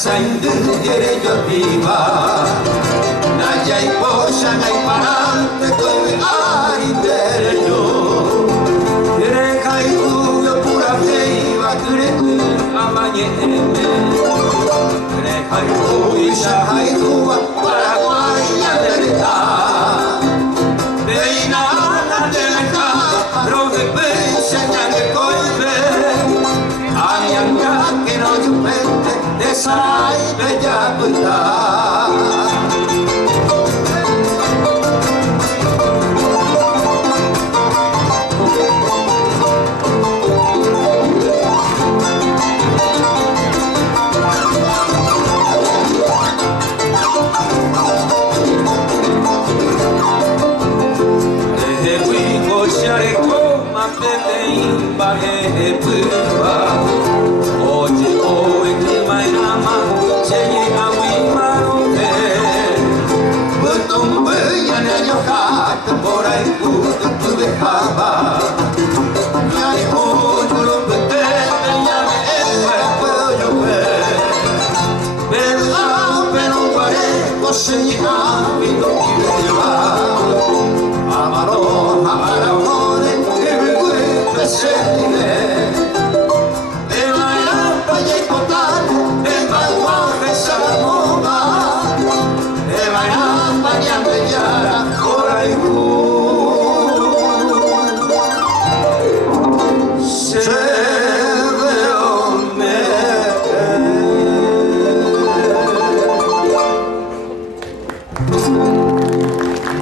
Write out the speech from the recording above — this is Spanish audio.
sanh đứng để cho đi mà na dạy bố sang ngày paran te tôi ai để yo để khai u yo pura fei va kure ku amanye để khai u isa hai tu va Paraguay ya de ta de ina na de ka ro de pe se na de koibe ayanga que no chupete de sai bella puta por ahí tú dejaba ya ni mucho lo que te ya me puedo llover verdad pero parezco señal y no quiero llevar amarón que me cuesta ser